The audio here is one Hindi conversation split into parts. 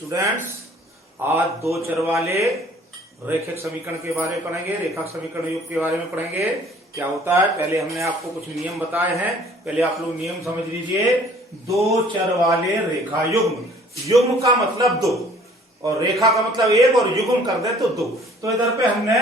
स्टूडेंट्स, आज दो चर वाले रैखिक समीकरण के बारे में पढ़ेंगे, रेखा समीकरण युग के बारे में पढ़ेंगे। क्या होता है, पहले हमने आपको कुछ नियम बताए हैं, पहले आप लोग नियम समझ लीजिए। दो चर वाले रेखा युग्म, युग्म का मतलब दो और रेखा का मतलब एक, और युग्म कर दे तो दो। तो इधर पे हमने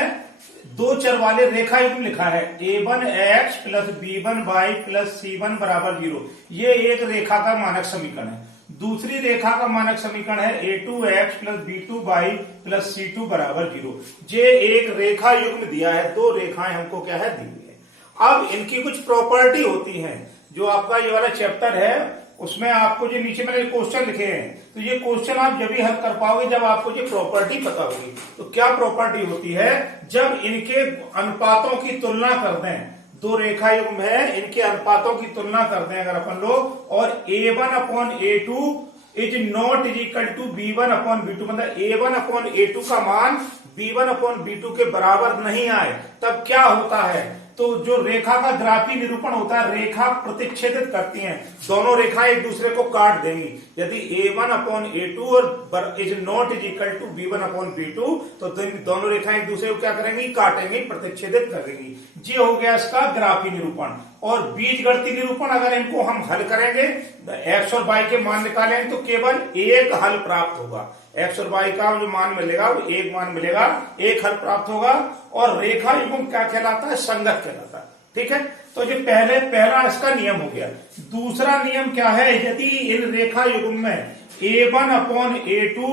दो चर वाले रेखा युग्म लिखा है a1x plus b1y plus c1 बराबर 0। ये एक रेखा का मानक समीकरण है। दूसरी रेखा का मानक समीकरण है a2x plus b2y plus c2 बराबर 0। ये एक रेखा युग्म दिया है, दो रेखाएं हमको क्या है दी हुई है। अब इनकी कुछ प्रॉपर्टी होती हैं, जो आपका ये वाला चैप्टर है उसमें आपको जो नीचे मैंने क्वेश्चन लिखे हैं, तो ये क्वेश्चन आप जब भी हल कर पाओगे जब आपको ये प्रॉपर्टी पता होगी। तो क्या प्रॉपर्टी होती है, जब इनके अनुपातों की तुलना कर दें, दो रेखा युग्म है, इनके अनुपातों की तुलना कर दें अगर अपन लोग, और a1/a2 is not is equal to b1/b2, मतलब a1/a2 का मान b1/b2 के बराबर नहीं आए, तब क्या होता है, तो जो रेखा का ग्राफी निरूपण होता है, रेखा प्रतिच्छेदित करती हैं, दोनों रेखाएं एक दूसरे को काट देंगी। यदि a1/a2 और is not is equal to b1/b2, तो दोनों रेखाएं एक दूसरे को क्या करेंगी, काटेंगी, प्रतिच्छेदित करेंगी। ये हो गया इसका ग्राफी निरूपण। और बीजगणितीय निरूपण अगर इनको हम हल करेंगे, एक्स और वाई के मान निकालेंगे, तो केवल एक हल प्राप्त होगा। एक्स और वाई का जो मान मिलेगा वो एक मान मिलेगा, एक हल प्राप्त होगा। और रेखा युग्म क्या कहलाता है, संगत कहलाता है। ठीक है, तो जो पहला इसका नियम हो गया। दूसरा नियम क्या है, यदि इन रेखा युग्म में a1/a2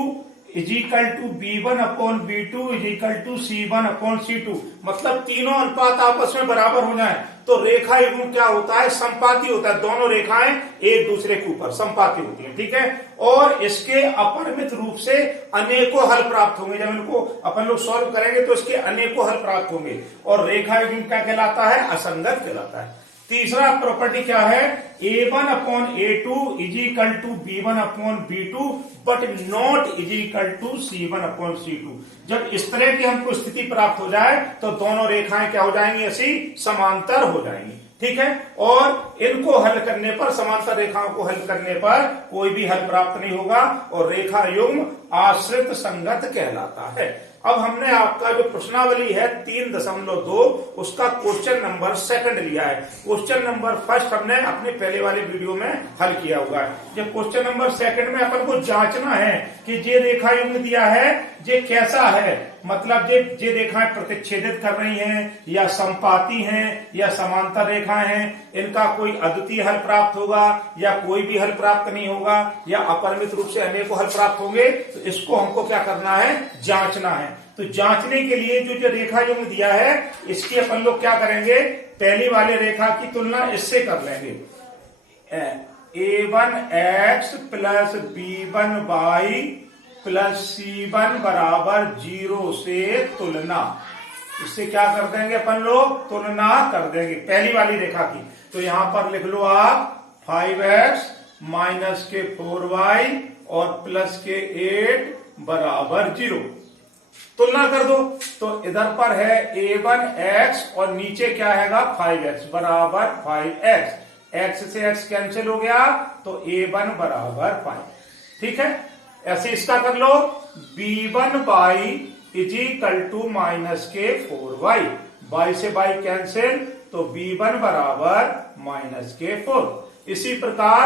is equal to b1/b2 is equal to c1/c2, मतलब तीनों अनुपात आपस में बराबर हो जाए, तो रेखा युग्म क्या होता है, संपाती होता है। दोनों रेखाएं एक दूसरे के ऊपर संपाती होती हैं। ठीक है, और इसके अपरिमित रूप से अनेकों हल प्राप्त होंगे। जब इनको अपन लोग सॉल्व करेंगे तो इसके अनेकों हल प्राप्त होंगे। और रेखा युग्म क्या कहलाता है, असंगत कहलाता है। तीसरा प्रॉपर्टी क्या है, a1/a2 is equal to b1/b2 but not is equal to c1/c2। जब इस तरह की हमको स्थिति प्राप्त हो जाए तो दोनों रेखाएं क्या हो जाएंगी, ऐसी समांतर हो जाएंगी। ठीक है, और इनको हल करने पर, समांतर रेखाओं को हल करने पर कोई भी हल प्राप्त नहीं होगा और रेखा युग्म आश्रित संगत कहलाता है। अब हमने आपका जो प्रश्नावली है 3.2 उसका क्वेश्चन नंबर 2 लिया है। क्वेश्चन नंबर 1 हमने अपने पहले वाले वीडियो में हल किया हुआ है। जब क्वेश्चन नंबर 2 में अपन को जांचना है कि ये रेखा युग्म दिया है ये कैसा है, मतलब ये रेखाएं प्रतिच्छेदित कर रही हैं या संपाती हैं या समांतर रेखाएं हैं, इनका कोई अद्वितीय हल प्राप्त होगा या कोई भी हल प्राप्त नहीं होगा या अपरिमित रूप से अनेकों हल प्राप्त होंगे, तो इसको हमको क्या करना है, जांचना है। तो जांचने के लिए जो रेखा युग्म दिया है इसकी अपन लोग क्या करेंगे, पहली वाले रेखा की तुलना इससे कर लेंगे, a1x plus b1y plus c1 बराबर 0 से तुलना। इससे क्या कर देंगे अपन लोग, तुलना कर देंगे पहली वाली रेखा की। तो यहां पर लिख लो आप 5x माइनस के 4y और प्लस के 8 बराबर 0, तुलना कर दो। तो इधर पर है a1x और नीचे क्या हैगा 5x बराबर 5x, x से x कैंसिल हो गया तो a1 बराबर 5। ठीक है, ऐसे इसका कर लो, b1y is equal to minus के 4y, y से y कैंसिल तो b1 बराबर माइनस के 4। इसी प्रकार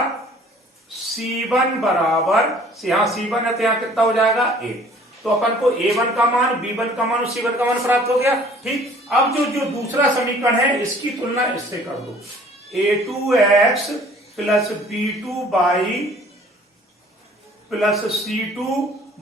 c1 बराबर, यहां c1 है तो यहां कितना हो जाएगा 8। तो अपन को a1 का मान, b1 का मान और c1 का मान प्राप्त हो गया। ठीक, अब जो दूसरा समीकरण है इसकी तुलना इससे कर दो, a2x plus b2y plus c2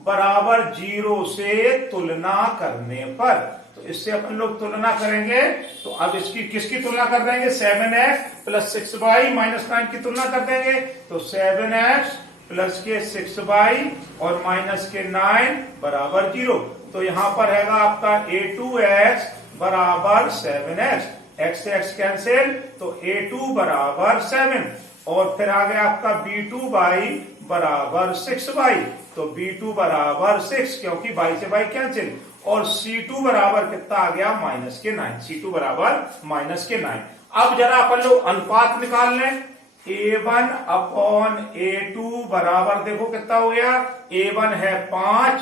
बराबर 0 से तुलना करने पर। तो इससे अपन लोग तुलना करेंगे, तो अब इसकी किसकी तुलना कर देंगे, 7x प्लस 6y माइनस 9 की तुलना कर देंगे। तो 7x प्लस के 6y और माइनस के 9 बराबर 0। तो यहां पर हैगा आपका a2x बराबर 7x, x से x कैंसिल तो a2 बराबर 7, और फिर आ गया आपका b2y बराबर 6y, तो b2 बराबर 6 क्योंकि y से y कैंसिल, और c2 बराबर कितना आ गया, माइनस के 9, c2 बराबर माइनस के 9। अब जरा अपन लोग अनुपात निकाल लें, A1 अपॉन A2 बराबर, देखो कितना हो गया, A1 है 5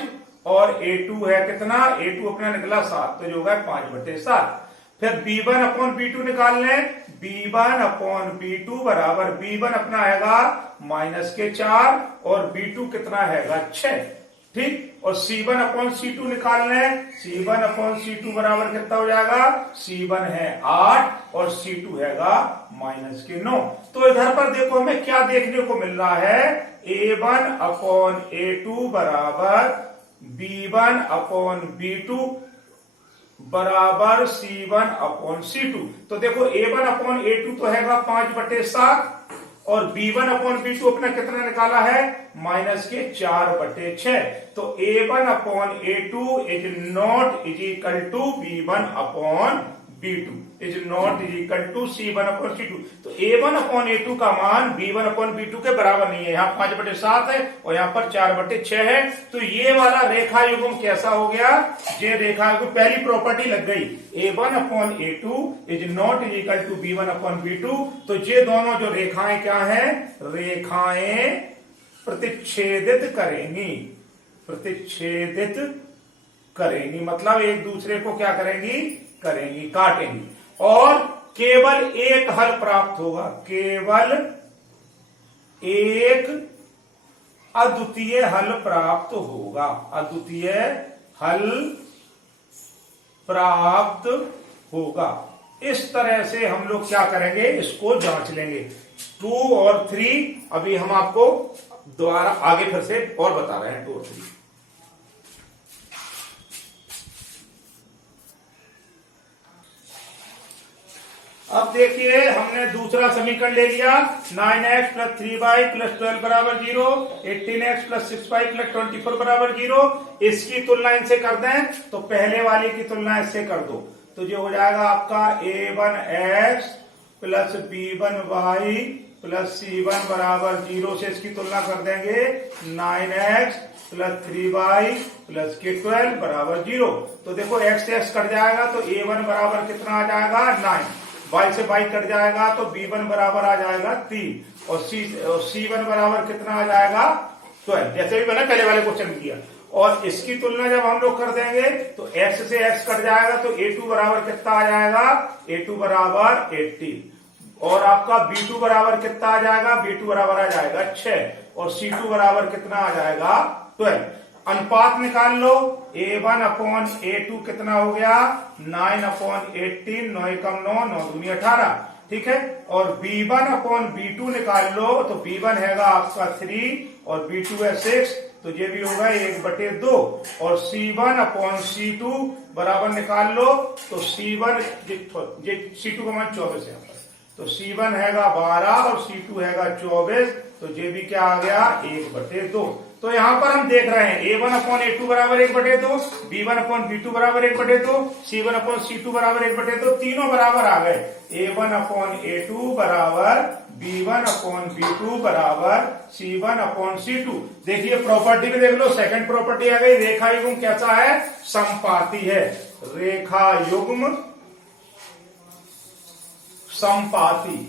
और A2 है कितना, A2 अपना निकला 7, तो जो होगा 5/7। फिर B1 अपॉन B2 निकाल लें, B1 अपॉन B2 बराबर, B1 अपना आएगा -4 और B2 कितना हैगा 6, ठीक। और C1 अपॉन C2 निकाल लें, C1 अपॉन C2 बराबर कितना हो जाएगा, C1 है 8 और C2 हैगा -9। तो इधर पर देखो हमें क्या देखने को मिल रहा है, A1 अपॉन A2 बराबर B1 अपॉन B2 बराबर C1 अपॉन C2। तो देखो A1 अपॉन A2 तो हैगा 5/7 और B1 अपॉन B2 अपना कितना निकाला है, -4/6। तो A1 upon A2 is not is equal to B1 upon B2, is not is equal to C1 upon C2। तो A1 अपॉन A2 का मान B1 अपॉन B2 के बराबर नहीं है, यहाँ 5/7 है और यहाँ पर 4/6 है। तो ये वाला रेखा युग्म कैसा हो गया, ये रेखा युग्म पहली प्रॉपर्टी लग गई, A1 upon A2 is not is equal to B1 upon B2। तो ये दोनों जो रेखाएं क्या है, रेखाएं प्रतिच्छेदित करेंगी, प्रतिच्छेदित करेंगी, मतलब एक दूसरे को क्या करेंगी, काटेंगी, और केवल एक हल प्राप्त होगा, केवल एक अद्वितीय हल प्राप्त होगा, अद्वितीय हल प्राप्त होगा। इस तरह से हम लोग क्या करेंगे, इसको जांच लेंगे। 2 और 3 अभी हम आपको दोबारा आगे फिर से और बता रहे हैं, 2 और 3। अब देखिए हमने दूसरा समीकरण ले लिया, 9x प्लस 3y प्लस 12 बराबर 0, 18x प्लस 6y प्लस 24 बराबर 0। इसकी तुलना इनसे कर दें तो पहले वाले की तुलना इससे कर दो, तो जो हो जाएगा आपका a1x plus b1y plus c1 बराबर 0 से इसकी तुलना कर देंगे 9x प्लस 3y प्लस के 12 बराबर 0। तो देखो x से x कट जाएगा तो a1 बराबर कितना आ जाएगा 9, y से y कट जाएगा तो b1 बराबर आ जाएगा 3 और c1 बराबर कितना आ जाएगा 12, जैसे भी मैंने पहले वाले क्वेश्चन किया। और इसकी तुलना जब हम लोग कर देंगे तो x से x कट जाएगा तो a2 बराबर कितना आ जाएगा, a2 बराबर 18 और आपका b2 बराबर कितना आ जाएगा, b2 बराबर आ जाएगा 6 और c2 बराबर कितना आ जाएगा 12। अनुपात निकाल लो, a1 अपॉन a2 कितना हो गया 9 अपॉन 18, 9 कम 9, 9 दूनी 18, ठीक है। और b1 अपॉन b2 निकाल लो, तो b1 हैगा आपका 3 और b2 है 6, तो ये भी होगा 1/2। और c1 अपॉन c2 बराबर निकाल लो, तो c1 c2 का मान 24 है, तो c1 हैगा 12 और c2 हैगा 24, तो ये भी क्या आ गया 1/2। तो यहां पर हम देख रहे हैं a1 अपॉन a2 बराबर 1/2, b1 अपॉन b2 बराबर 1/2, c1 अपॉन c2 बराबर 1/2, तीनों बराबर आ गए। a1 अपॉन a2 बराबर b1 अपॉन b2 बराबर c1 अपॉन c2। देखिए प्रॉपर्टी में देख लो, सेकंड प्रॉपर्टी आ गई, रेखा युग्म कैसा है, समपाती है, रेखा युग्म समपाती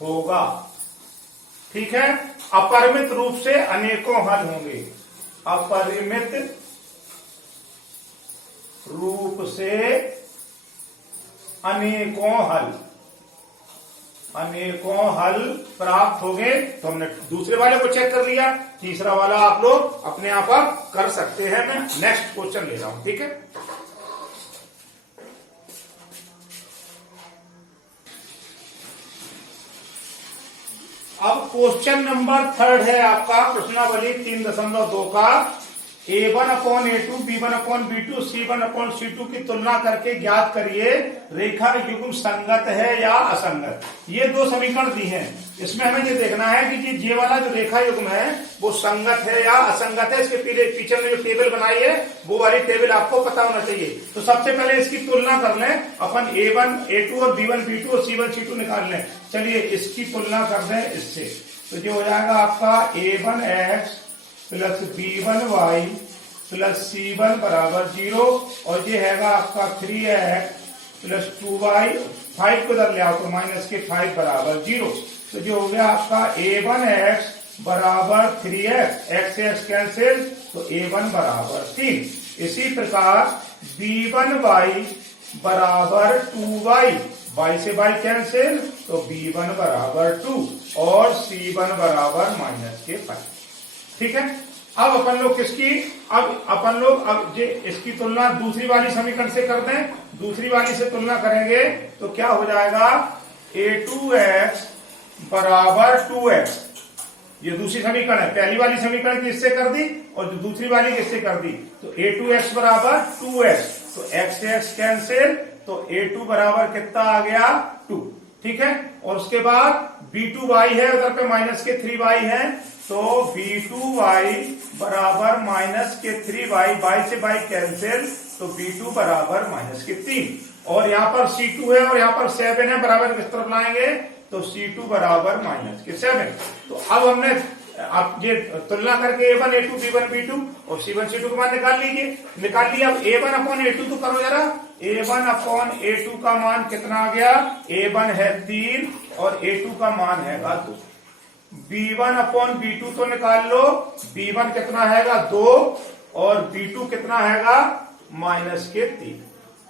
होगा, ठीक है। अपरिमित रूप से अनेकों हल होंगे, अपरिमित रूप से अनेकों हल प्राप्त होंगे। तो हमने दूसरे वाले को चेक कर लिया, तीसरा वाला आप लोग अपने आप कर सकते हैं। मैं नेक्स्ट क्वेश्चन ले रहा हूं, ठीक है। अब क्वेश्चन नंबर 3 है आपका, प्रश्नावली 3.2 का, a1 upon a2, b1 upon b2, c1 upon c2 की तुलना करके ज्ञात करिए रेखा युग्म संगत है या असंगत। ये 2 समीकरण दी हैं, इसमें हमें ये देखना है कि ये वाला जो रेखा युग्म है वो संगत है या असंगत है। इसके पीछे में जो टेबल बनाई है वो वाली टेबल आपको पता होना चाहिए। तो सबसे पहले इसकी तुलना कर लें, अपन a1 a2 और b1 b2 और c1 c2 निकाल लें। चलिए इसकी तुलना कर दें इससे, तो जो हो जाएगा आपका a1x plus b1y plus c1 बराबर 0 और ये हैगा आपका 3x प्लस 2y 5 को इधर ले आओ तो माइनस के 5 बराबर 0। तो जो हो गया आपका a1x बराबर 3x, x से x कैंसिल तो a1 बराबर 3। इसी प्रकार b1y बराबर 2y, y से y कैंसिल तो b1 बराबर 2 और c1 बराबर माइनस के 5। ठीक है। अब अपन लोग अब इसकी तुलना दूसरी वाली समीकरण से कर दें। दूसरी वाली से तुलना करेंगे तो क्या हो जाएगा, a2x बराबर 2x। ये दूसरी समीकरण है। पहली वाली समीकरण किससे कर दी और जो दूसरी वाली किससे कर दी, तो a2x बराबर 2x, तो x से x कैंसिल तो a2 बराबर कितना आ गया 2। ठीक है। और उसके बाद b2y है, उधर पे माइनस के 3y है, तो b2y बराबर माइनस के 3y, y से y कैंसिल तो b2 बराबर माइनस के 3। और यहाँ पर c2 है और यहाँ पर 7 है, बराबर किस तरफ लाएंगे तो c2 बराबर माइनस के 7। तो अब हमने आप ये तुलना करके a1 a2 b1 b2 और c1 c2 का मान निकाल लिया। अब a1 अपॉन a2 तो करो जरा, a1 अपॉन a2 का मान कितना आ गया, a1 है 3 और a2 का मान है 2। b1 अपॉन b2 तो निकाल लो, b1 कितना हैगा 2 और b2 कितना हैगा माइनस के 3।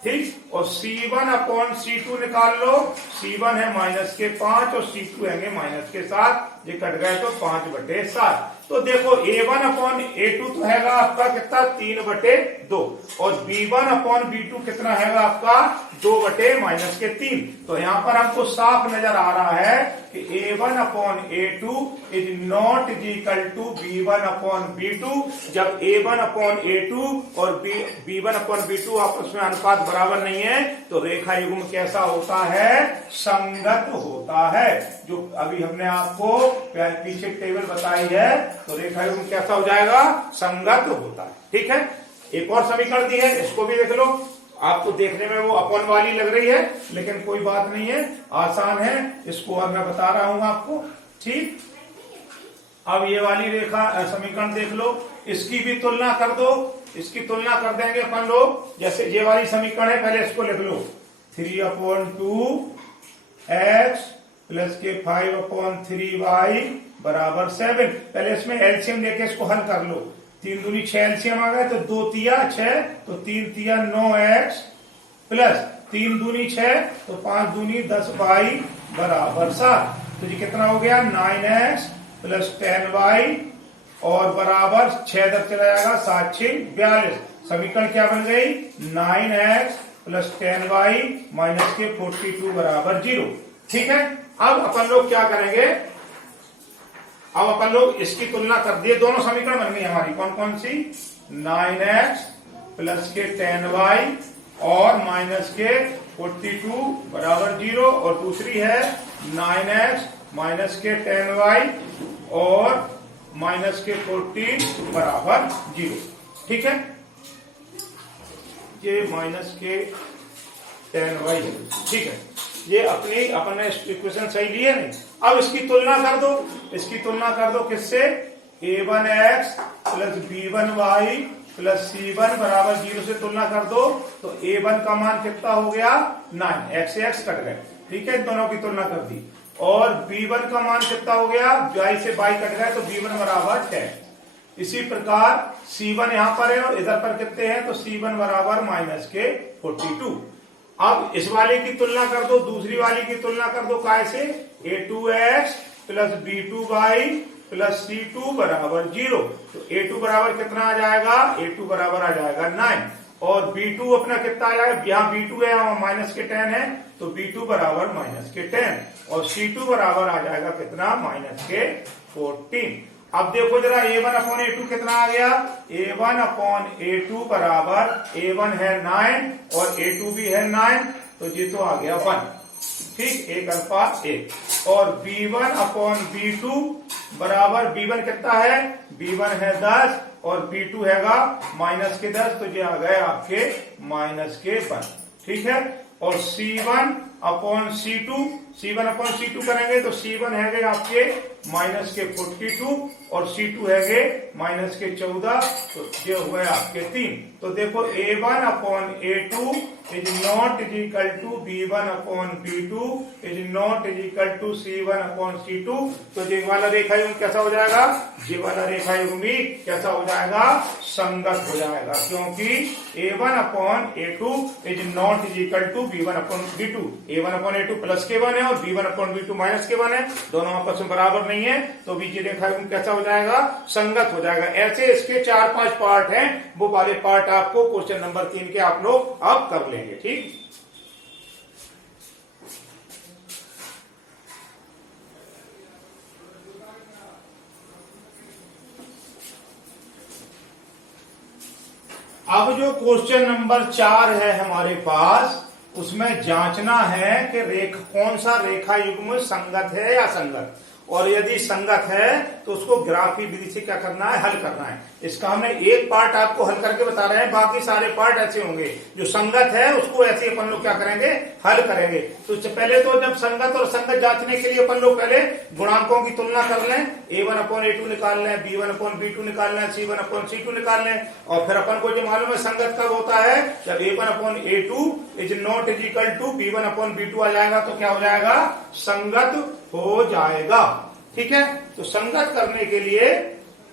ठीक। और c1 अपॉन c2 निकाल लो, c1 है माइनस के 5 और c2 है माइनस के 7, ये कट गए तो 5/7। तो देखो a1 अपॉन a2 तो हैगा आपका कितना 3/2 और b1 अपॉन b2 कितना हैगा आपका 2/-3। तो यहाँ पर हमको साफ नजर आ रहा है कि a1 upon a2 is not is equal to b1 upon b2। जब a1 अपॉन a2 और b1 अपॉन b2 आपस में अनुपात बराबर नहीं है तो रेखा युग्म कैसा होता है, संगत होता है। जो अभी हमने आपको पीछे टेबल बताई है, तो रेखा युग्म कैसा हो जाएगा, संगत होता है। ठीक है। एक और समीकरण दी है, इसको भी देख लो। आपको देखने में वो अपॉन वाली लग रही है लेकिन कोई बात नहीं है, आसान है, इसको और मैं बता रहा हूं आपको। ठीक। अब ये वाली रेखा समीकरण देख लो, इसकी भी तुलना कर दो। इसकी तुलना कर देंगे अपन लोग, जैसे ये वाली समीकरण है, पहले इसको लिख लो 3/2x प्लस के 5/3y बराबर 7। पहले इसमें एलसीएम लेके इसको हल कर लो। 3 दूनी 6 एलसीएम आ गए तो 2 तिया 6 तो 3 तिया 9x प्लस 3 दूनी 6 तो 5 दूनी 10y बराबर 7। तो ये कितना हो गया 9x प्लस 10y और बराबर 6 इधर चला जाएगा, 7 6 42। समीकरण क्या बन गई 9x प्लस 10y माइनस के 42 बराबर 0। ठीक है। अब अपन लोग क्या करेंगे, अब अपन लोग इसकी तुलना कर दिए, दोनों समीकरण बन गई हमारी। कौन कौन सी, 9x प्लस के 10y और माइनस के 42 बराबर 0 और दूसरी है 9x माइनस के 10y और माइनस के 40 बराबर 0। ठीक है। ये माइनस के 10y है। ठीक है। ये अपने इक्वेशन सही लिए नहीं। अब इसकी तुलना कर दो, इसकी तुलना कर दो किससे, a1x plus b1y plus c1 बराबर 0 से तुलना कर दो तो a1 का मान कितना हो गया 9, x से x कट गए। ठीक है। दोनों की तुलना कर दी। और b1 का मान कितना हो गया, y से y कट गए तो b1 बराबर 10। इसी प्रकार c1 यहां पर है और इधर पर कितने हैं, तो c1 बराबर माइनस के 42। अब इस वाले की तुलना कर दो, दूसरी वाली की तुलना कर दो कैसे, a2x plus b2y plus c2 बराबर 0। तो a2 बराबर कितना आ जाएगा, a2 बराबर आ जाएगा 9 और b2 अपना कितना आ जाएगा, यहाँ b2 है और माइनस के 10 है तो b2 बराबर माइनस के 10 और c2 बराबर आ जाएगा कितना, माइनस के 14। अब देखो जरा a1 अपॉन a2 कितना आ गया, a1 अपॉन a2 बराबर a1 है 9 और a2 भी है 9 तो ये तो आ गया 1। ठीक, 1/1। और b1 अपॉन b2 बराबर b1 कितना है, b1 है 10 और b2 हैगा माइनस के 10 तो ये आ गए आपके माइनस के 1। ठीक है। और c1 अपॉन C2 करेंगे तो C1 है गए आपके माइनस के 42 और C2 है गए माइनस के 14, तो ये हो गए आपके 3। तो देखो A1 upon A2 is not is equal to B1 upon B2 is not is equal to C1 upon C2। तो ये वाला रेखा युग्म कैसा हो जाएगा, ये वाला रेखा युग्म भी कैसा हो जाएगा, संगत हो जाएगा, क्योंकि A1 upon A2 is not is equal to B1 upon B2। A1 upon A2 plus के 1 है और B1 अपॉन B2 माइनस के 1 है, दोनों आपस में बराबर नहीं है, तो बीच रेखा युग्म कैसा हो जाएगा, संगत हो जाएगा। ऐसे इसके 4-5 पार्ट हैं, वो वाले पार्ट आपको क्वेश्चन नंबर 3 के आप लोग अब कर लेंगे। ठीक, अब जो क्वेश्चन नंबर 4 है हमारे पास, उसमें जांचना है कि कौन सा रेखा युग्म संगत है या असंगत, और यदि संगत है तो उसको ग्राफी विधि से क्या करना है, हल करना है। इसका हमने एक पार्ट आपको हल करके बता रहे हैं, बाकी सारे पार्ट ऐसे होंगे। जो संगत है उसको ऐसे अपन लोग क्या करेंगे, हल करेंगे। तो इससे पहले तो जब संगत और संगत जांचने के लिए अपन लोग पहले गुणांकों की तुलना कर लें, A1 अपॉन A2 निकाल लें, B1 अपॉन B2 निकाल लें, C1 अपॉन C2 निकाल लें, और फिर अपन को जो मालूम है संगत कब होता है, जब A1 upon A2 is not is equal to B1 upon B2 आ जाएगा, तो क्या हो जाएगा, संगत हो जाएगा। ठीक है, तो संगत करने के लिए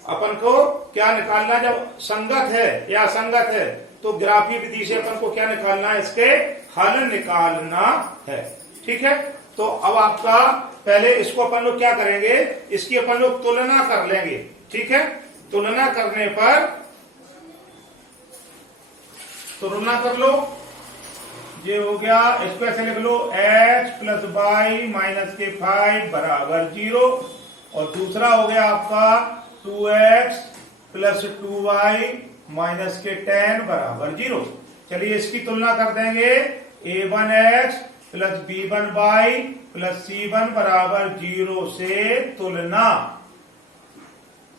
अपन को क्या निकालना, जब संगत है या असंगत है तो ग्राफी विधि से अपन को क्या निकालना है, इसके हल निकालना है। ठीक है, तो अब आपका पहले इसको अपन लोग क्या करेंगे, इसकी अपन लोग तुलना कर लेंगे। ठीक है, तुलना करने पर तुलना कर लो, ये हो गया, इसको ऐसे लिख लो x प्लस वाई माइनस के 5 बराबर 0, और दूसरा हो गया आपका 2x प्लस 2y माइनस के 10 बराबर 0। चलिए इसकी तुलना कर देंगे, a1x plus b1y plus c1 बराबर 0 से तुलना,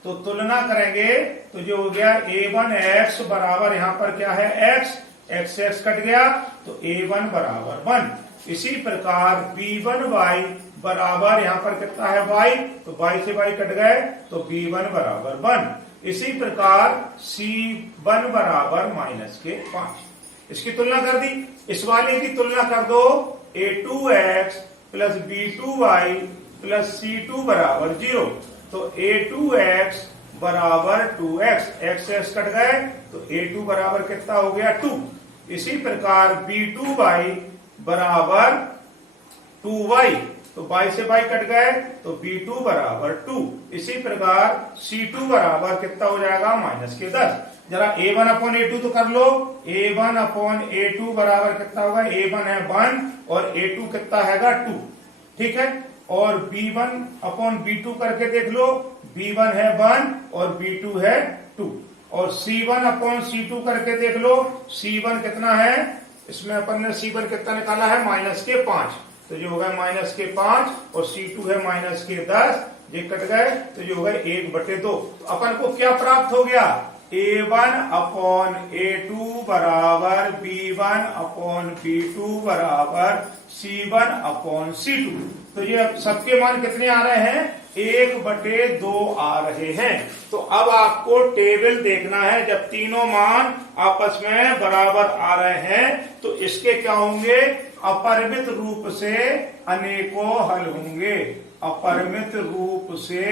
तो तुलना करेंगे तो जो हो गया a1x बराबर, यहां पर क्या है x, x कट गया तो a1 बराबर 1। इसी प्रकार b1y बराबर यहां पर कितना है y, तो y से y कट गए तो b1 बराबर 1। इसी प्रकार c1 बराबर माइनस के 5। इसकी तुलना कर दी, इस वाले की तुलना कर दो, a2x plus b2y plus c2 बराबर 0, तो a2x बराबर 2x, x कट गए तो a2 बराबर कितना हो गया 2। इसी प्रकार b2y बराबर 2y, तो y से y कट गए तो b2 बराबर 2। इसी प्रकार c2 बराबर कितना हो जाएगा, माइनस के 10। जरा a1 अपॉन a2 तो कर लो, a1 अपॉन a2 बराबर कितना होगा, a1 है 1 और a2 कितना हैगा 2। ठीक है, और b1 अपॉन b2 करके देख लो, b1 है 1 और b2 है 2, और c1 अपॉन c2 करके देख लो, c1 कितना है, इसमें अपन ने c1 कितना निकाला है, माइनस के 5, तो जो होगा माइनस के 5, और c2 है माइनस के 10, ये कट गए तो जो होगा 1/2। तो अपन को क्या प्राप्त हो गया, a1 अपॉन a2 बराबर b1 अपॉन b2 बराबर c1 अपॉन c2। तो ये सबके मान कितने आ रहे हैं, 1/2 आ रहे हैं। तो अब आपको टेबल देखना है, जब तीनों मान आपस में बराबर आ रहे हैं तो इसके क्या होंगे, अपरिमित रूप से अनेकों हल होंगे, अपरिमित रूप से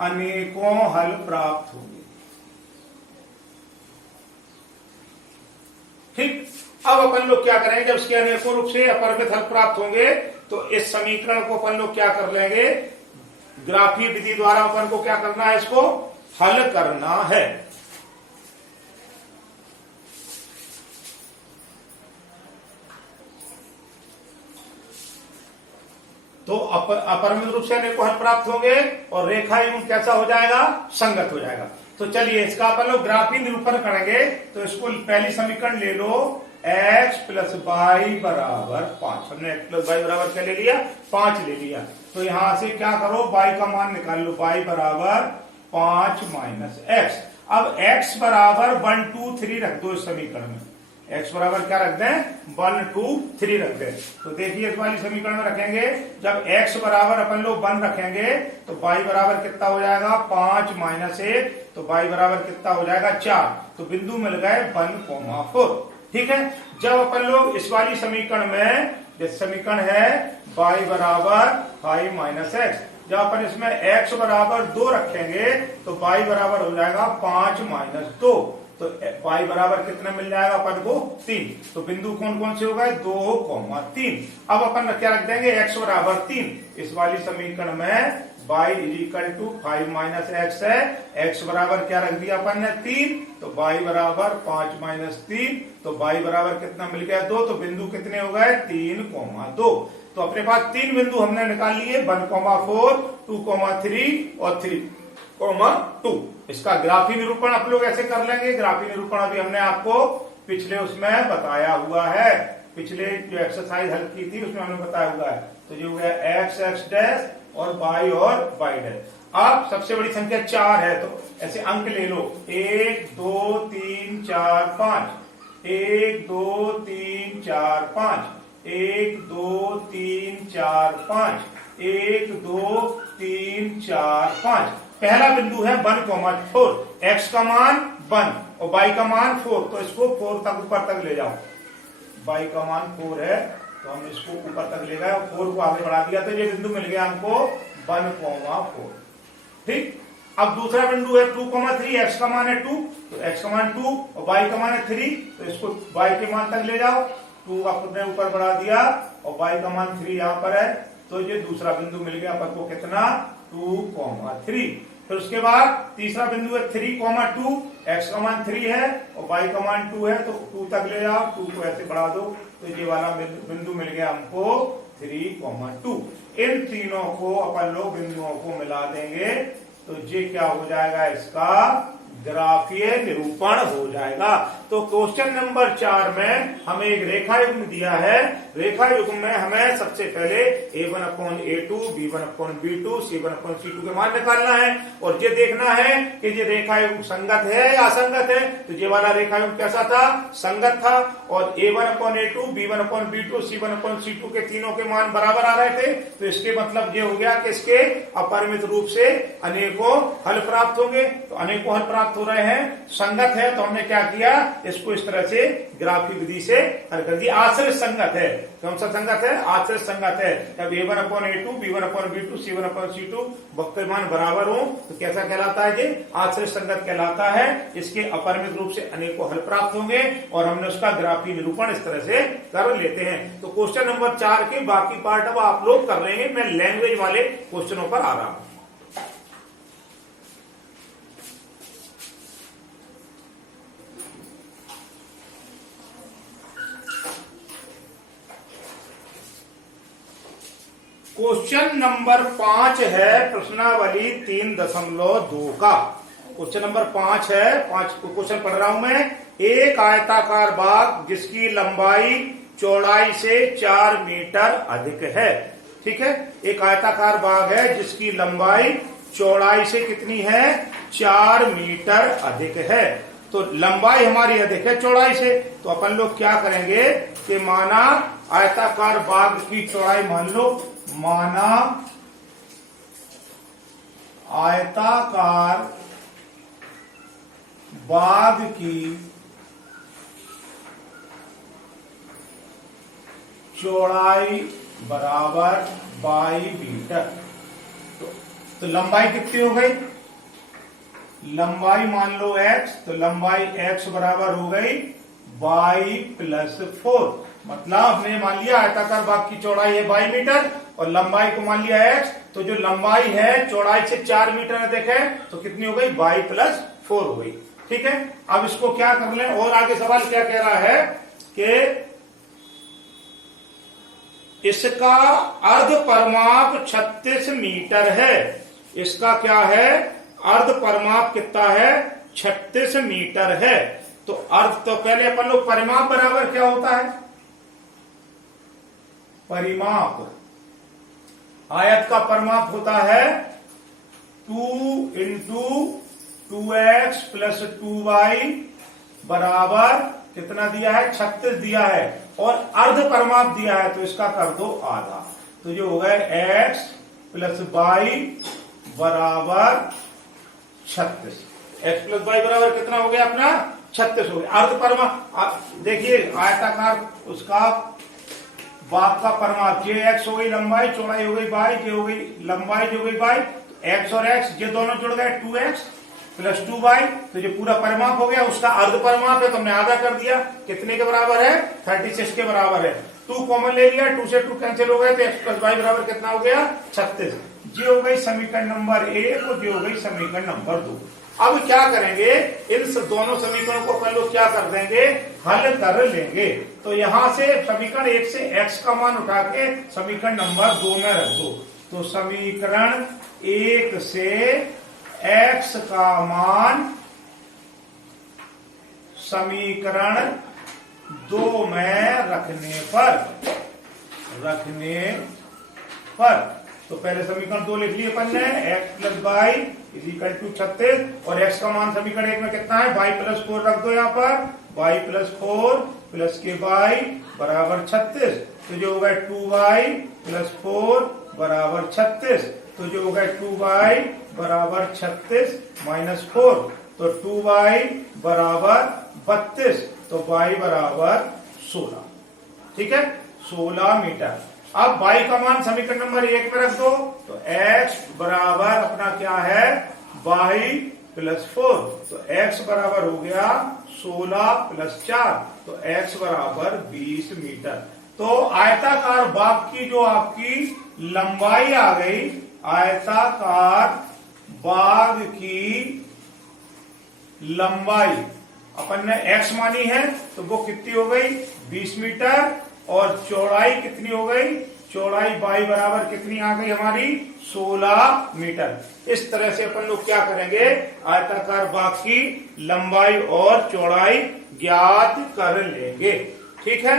अनेकों हल प्राप्त होंगे। ठीक, अब अपन लोग क्या करेंगे, जब इसके अनेकों रूप से अपरिमित हल प्राप्त होंगे तो इस समीकरण को अपन लोग क्या कर लेंगे, ग्राफी विधि द्वारा अपन को क्या करना है, इसको हल करना है। तो अपरिमित रूप से अनेकों हल प्राप्त होंगे और रेखा युग्म कैसा हो जाएगा, संगत हो जाएगा। तो चलिए इसका अपन लोग ग्राफी निरूपण करेंगे। तो इसको पहली समीकरण ले लो, x प्लस वाई बराबर 5। हमने x प्लस वाई बराबर क्या ले लिया, 5 ले लिया। तो यहां से क्या करो, y का मान निकाल लो, y बराबर 5 माइनस x। अब x बराबर 1 2 3 रख दो इस समीकरण में, x बराबर क्या रख दें 1 2 3 रख दें। तो देखिए इस वाली समीकरण में रखेंगे, जब x बराबर अपन लोग 1 रखेंगे तो y बराबर कितना हो जाएगा 5 माइनस 1, तो y बराबर कितना हो जाएगा 4। तो बिंदु मिल गए 1,4। ठीक है। जब अपन लोग इस वाली समीकरण में, जिस समीकरण है y बराबर 5 माइनस एक्स, जब अपन इसमें x बराबर 2 रखेंगे तो y बराबर हो जाएगा 5 माइनस 2, तो y बराबर कितना मिल जाएगा अपन को 3। तो बिंदु कौन कौन से हो गए 2, 3। अब अपन क्या रख देंगे x बराबर 3। इस वाली समीकरण में y is equal to 5 minus x है, x बराबर क्या रख दिया अपन ने 3, तो y बराबर 5 माइनस 3, तो y बराबर कितना मिल गया 2। तो बिंदु कितने हो गए 3, 2। तो अपने पास 3 बिंदु हमने निकाल लिए 1, 4, 2, 3 और 3, 2। इसका ग्राफी निरूपण आप लोग ऐसे कर लेंगे। ग्राफी निरूपण अभी हमने आपको पिछले उसमें बताया हुआ है, पिछले जो एक्सरसाइज हल की थी उसमें हमने बताया हुआ है। तो जो हो गया x x डैश और y डैश। अब सबसे बड़ी संख्या 4 है तो ऐसे अंक ले लो, 1 2 3 4 5, 1 2 3 4 5, 1 2 3 4 5, 1 2 3 4 5। पहला बिंदु है 1,4, x का मान 1 और y का मान 4, तो इसको 4 तक ऊपर तक ले जाओ। y का मान 4 है तो हम इसको ऊपर तक ले गए और 4 को आगे बढ़ा दिया, तो ये बिंदु मिल गया हमको 1,4। ठीक। अब दूसरा बिंदु है 2,3, x का मान है 2, तो x का मान 2 और y का मान है 3, तो इसको y के मान तक ले जाओ। 2 आपने ऊपर बढ़ा दिया और y का मान 3 यहाँ पर है, तो ये दूसरा बिंदु मिल गया अपन को कितना 2,3। फिर उसके बाद तीसरा बिंदु है 3,2, x का मान 3 है और y का मान 2 है, तो 2 तक ले जाओ, 2 को ऐसे बढ़ा दो, तो ये वाला बिंदु मिल गया हमको 3,2। इन तीनों को अपन लोग बिंदुओं को मिला देंगे तो ये क्या हो जाएगा, इसका ग्राफीय निरूपण हो जाएगा। तो क्वेश्चन नंबर 4 में हमें एक रेखा युग्म दिया है। रेखा युग्म में हमें सबसे पहले a1/a2, b1/b2, c1/c2 के मान निकालना है और ये देखना है कि ये रेखा युग्म संगत है या असंगत है। तो ये वाला रेखा युग्म कैसा था, संगत था, और a1/a2, b1/b2, c1/c2 के तीनों के मान बराबर आ रहे थे। तो इसके मतलब ये हो गया कि इसके अपरिमित रूप से अनेकों हल प्राप्त होंगे। तो अनेकों हल प्राप्त हो रहे हैं, संगत है, तो हमने क्या किया, इसको इस तरह से ग्राफी विधि से हल कर दिया। आश्रित संगत है, कौन सा संगत है, आश्रित संगत है। जब a1/a2, b1/b2, c1/c2 के मान बराबर हो तो कैसा कहलाता है, ये आश्रित संगत कहलाता है। इसके अपरिमित रूप से अनेकों हल प्राप्त होंगे और हमने उसका ग्राफी निरूपण इस तरह से कर लेते हैं। तो क्वेश्चन नंबर 4 के बाकी पार्ट अब आप लोग कर लेंगे, मैं लैंग्वेज वाले क्वेश्चनों पर आ रहा हूं। क्वेश्चन नंबर 5 है प्रश्नावली 3.2 का। क्वेश्चन नंबर 5 है, 5 क्वेश्चन पढ़ रहा हूं मैं। एक आयताकार बाग जिसकी लंबाई चौड़ाई से 4 मीटर अधिक है। ठीक है, एक आयताकार बाग है जिसकी लंबाई चौड़ाई से कितनी है, 4 मीटर अधिक है। तो लंबाई हमारी अधिक है चौड़ाई से, तो अपन लोग क्या करेंगे कि माना आयताकार बाग की चौड़ाई मान लो, माना आयताकार बाग की चौड़ाई बराबर 22 मीटर। तो लंबाई कितनी हो गई, लंबाई मान लो x, तो लंबाई x बराबर हो गई y + 4। मतलब हमने मान लिया आयताकार बाग की चौड़ाई है 22 मीटर और लंबाई को मान लिया x, तो जो लंबाई है चौड़ाई से 4 मीटर अधिक है, तो कितनी हो गई y + 4 हो गई। ठीक है, अब इसको क्या कर लें, और आगे सवाल क्या कह रहा है कि इसका अर्ध परिमाप 36 मीटर है। इसका क्या है, अर्ध परिमाप कितना है, 36 मीटर है। तो अर्ध, तो पहले अपन लोग परिमाप बराबर क्या होता है, परिमाप, आयत का परिमाप होता है 2 × 2x + 2y बराबर कितना दिया है 36 दिया है और अर्ध परमाप दिया है तो इसका कर दो आधा। तो जो हो गए x प्लस वाई बराबर 36। x प्लस वाई बराबर कितना हो गया अपना 36 हो गया। अर्ध परमाप देखिए आयताकार उसका बाप का परमाप जे एक्स हो गई लंबाई, चौड़ाई हो गई बाई, जे हो गई लंबाई, जो हो गई बाई, एक्स और एक्स ये दोनों जुड़ गए 2x प्लस 2y। तो ये पूरा परिमाप हो गया। उसका अर्ध परिमाप है तो हमने आधा कर दिया। कितने के बराबर है 36 के बराबर है। 2 कॉमन ले लिया, 2 से 2 कैंसिल हो गए तो x प्लस वाई बराबर कितना हो गया 36। ये हो गई समीकरण नंबर 1 और ये हो गई समीकरण नंबर 2। अब क्या करेंगे इन दोनों समीकरणों को अपन लोग क्या कर देंगे हल कर लेंगे। तो यहां से समीकरण 1 से x का मान उठा के समीकरण नंबर 2 में रख दो। तो समीकरण 1 से x का मान समीकरण 2 में रखने पर तो पहले समीकरण 2 लिख लिए अपन ने x plus y is equal to 36 और x का मान समीकरण 1 में कितना है y प्लस 4 रख दो यहाँ पर y प्लस 4 प्लस के y बराबर 36। तो जो होगा 2y प्लस 4 बराबर 36। तो जो होगा 2y बराबर 36 माइनस 4 तो 2y बराबर 32 तो y बराबर 16। ठीक है 16 मीटर। अब y का मान समीकरण नंबर 1 में रख दो तो x बराबर अपना क्या है y प्लस 4 तो x बराबर हो गया 16 प्लस 4 तो x बराबर 20 मीटर। तो आयताकार बाग की जो आपकी लंबाई आ गई, आयताकार बाग की लंबाई अपन ने x मानी है तो वो कितनी हो गई 20 मीटर और चौड़ाई कितनी हो गई, चौड़ाई y बराबर कितनी आ गई हमारी 16 मीटर। इस तरह से अपन लोग क्या करेंगे आयताकार बाग की लंबाई और चौड़ाई ज्ञात कर लेंगे। ठीक है।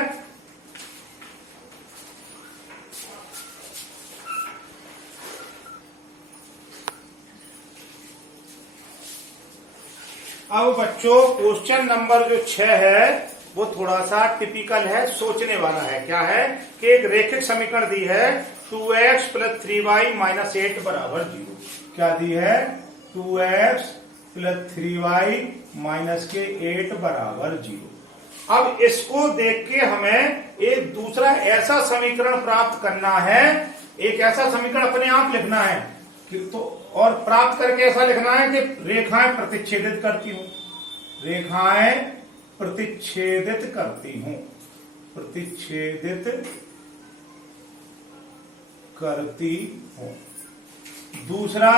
अब बच्चों क्वेश्चन नंबर जो 6 है वो थोड़ा सा टिपिकल है, सोचने वाला है। क्या है कि एक रेखिक समीकरण दी है 2x प्लस 3y माइनस 8 बराबर 0। क्या दी है 2x प्लस 3y माइनस के 8 बराबर 0। अब इसको देख के हमें एक दूसरा ऐसा समीकरण प्राप्त करना है, एक ऐसा समीकरण अपने आप लिखना है तो और प्राप्त करके ऐसा लिखना है कि रेखाएं प्रतिच्छेदित करती हूं, रेखाएं प्रतिच्छेदित करती हूं, प्रतिच्छेदित करती हूं। दूसरा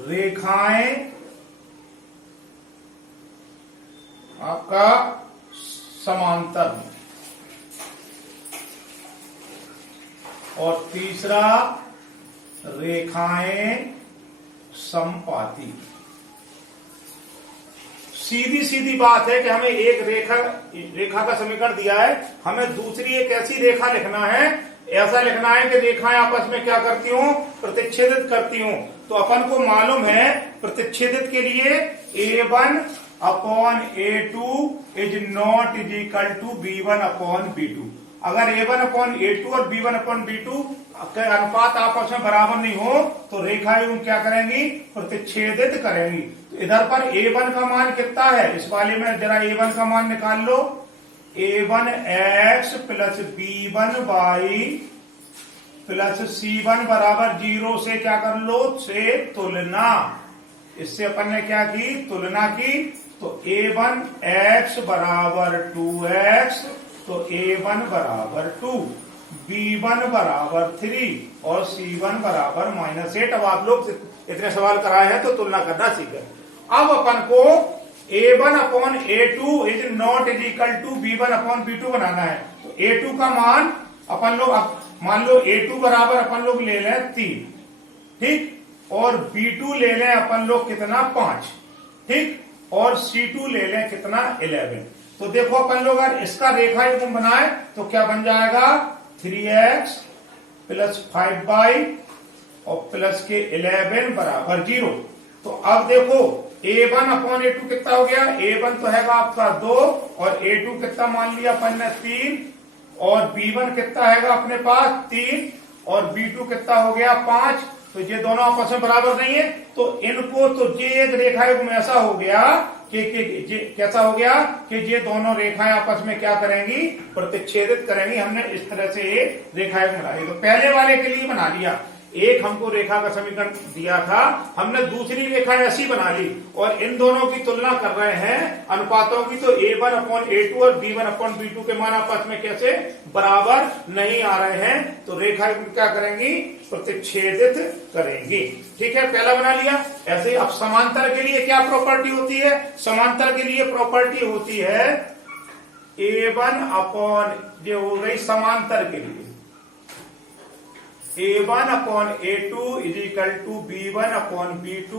रेखाएं आपका समांतर हूं और तीसरा रेखाएं समपाती। सीधी सीधी बात है कि हमें एक रेखा का समीकरण दिया है, हमें दूसरी एक ऐसी रेखा लिखना है, ऐसा लिखना है कि रेखाएं आपस में क्या करती हूं प्रतिच्छेदित करती हूं। तो अपन को मालूम है प्रतिच्छेदित के लिए a1 upon a2 is not is equal to b1 upon b2। अगर a1 अपॉन a2 और b1 अपॉन b2 के अनुपात आपस में बराबर नहीं हो तो रेखाएं क्या करेंगी प्रतिच्छेदित करेंगी। तो इधर पर a1 का मान कितना है, इस वाले में जरा a1 का मान निकाल लो। a1x plus b1y plus c1 बराबर 0 से क्या कर लो से तुलना। इससे अपन ने क्या की तुलना की तो a1x बराबर 2x तो a1 बराबर 2, b1 बराबर 3 और c1 बराबर -8। अब आप लोग इतने सवाल कराए हैं तो तुलना करना सीखे। अब अपन को a1 upon a2 is not is equal to b1 upon b2 बनाना है। तो a2 का मान अपन लोग अब मान लो a2 बराबर अपन लोग ले लें 3, ठीक, और b2 ले लें अपन लोग कितना 5, ठीक, और c2 ले लें कितना 11। तो देखो अपन लोग अगर इसका रेखा युग्म बनाए तो क्या बन जाएगा 3x प्लस 5y और प्लस के 11 बराबर 0। तो अब देखो A1 अपॉन A2 कितना हो गया? A1 तो हैगा आपका 2 और A2 कितना मान लिया अपन ने 3 और B1 कितना हैगा अपने पास 3 और B2 कितना हो गया 5। तो ये दोनों आपस में बराबर नहीं है, तो इनको तो ये एक रेखायुग्म ऐसा हो गया कि कैसा हो गया कि ये दोनों रेखाएं आपस में क्या करेंगी? प्रतिच्छेदित करेंगी। हमने इस तरह से ये रेखायुग्म बना ली। तो पहले वाले के लिए बना लिया, एक हमको रेखा का समीकरण दिया था, हमने दूसरी रेखा ऐसी बना ली और इन दोनों की तुलना कर रहे हैं अनुपातों की। तो A1 अपॉन A2 और B1 अपॉन B2 के मान आपस में कैसे बराबर नहीं आ रहे हैं, तो रेखा क्या करेंगी? प्रतिच्छेदित करेंगी। ठीक है, पहला बना लिया। ऐसे ही अब समांतर के लिए क्या प्रॉपर्टी होती है? समांतर के लिए प्रॉपर्टी होती है A1 अपॉन, ये हो गई समांतर के लिए A1 upon A2 is equal to B1 upon B2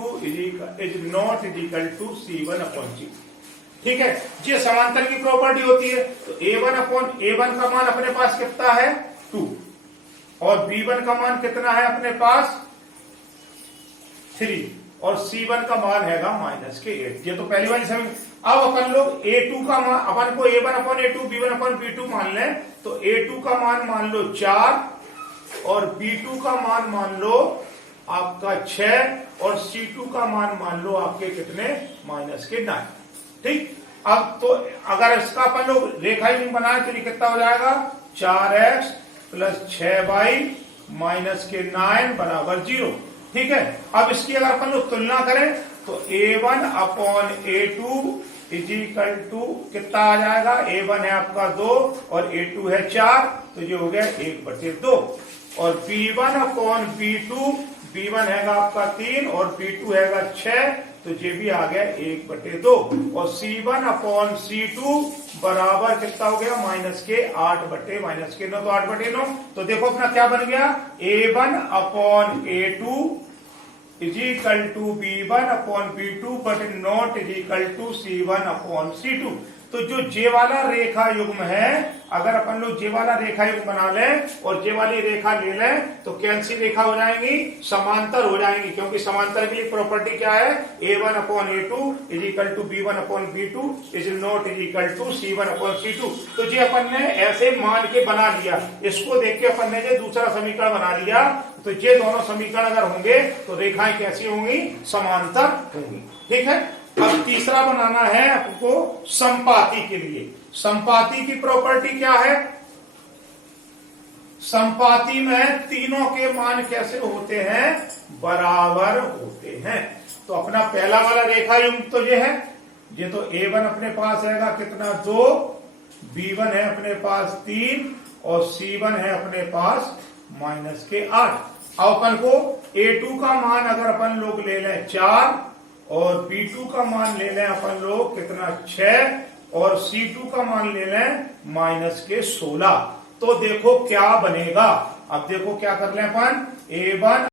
is not is equal to C1 upon C। ठीक है, ये समांतर की प्रॉपर्टी होती है। तो A1 अपॉन A1 का मान अपने पास कितना है 2 और B1 का मान कितना है अपने पास 3 और C1 का मान हैगा -8। ये तो पहली वाली समीकरण। अब अपन लोग A2 का मान, अपन को A1 upon A2 B1 upon B2 मान लें, तो A2 का मान लो 4 और B2 का मान लो आपका 6 और C2 का मान लो आपके कितने -9। ठीक, अब तो अगर इसका अपन लोग रेखायुग्म बनाए तो ये कितना हो जाएगा 4x प्लस 6y -9 बराबर 0। ठीक है, अब इसकी अगर अपन लोग तुलना करें तो A1 upon A2 is equal to कितना आ जाएगा? A1 है आपका 2 और A2 है 4, तो ये हो गया 1/2 और B1 अपॉन B2, B1 हैगा आपका 3 और B2 हैगा 6, तो ये भी आ गया 1/2 और C1 अपॉन C2 बराबर कितना हो गया -8/9, तो 8/9। तो देखो अपना क्या बन गया A1 upon A2 is equal to B1 upon B2 but not is equal to C1 upon C2। तो जो जे वाला रेखा युग्म है, अगर अपन लोग जे वाला रेखा युग्म बना लें और जे वाली रेखा ले लें तो कौन सी रेखा हो जाएंगी? समांतर हो जाएंगी, क्योंकि समांतर की प्रॉपर्टी क्या है? A1 upon A2 is equal to B1 upon B2 is not is equal to C1 upon C2। तो ये अपन ने ऐसे मान के बना लिया, इसको देख के अपन ने ये दूसरा समीकरण बना लिया। तो ये दोनों समीकरण अगर होंगे तो रेखाएं कैसी होंगी? समांतर होंगी। ठीक है, अब तीसरा बनाना है आपको संपाती के लिए। संपाती की प्रॉपर्टी क्या है? संपाती में तीनों के मान कैसे होते हैं? बराबर होते हैं। तो अपना पहला वाला रेखा युग्म तो ये है, ये तो A1 अपने पास हैगा कितना 2, B1 है अपने पास 3 और C1 है अपने पास -8। अब अपन को A2 का मान अगर अपन लोग ले लें 4 और B2 का मान ले लें अपन लोग कितना 6 और C2 का मान ले लें -16, तो देखो क्या बनेगा। अब देखो क्या कर लें अपन A1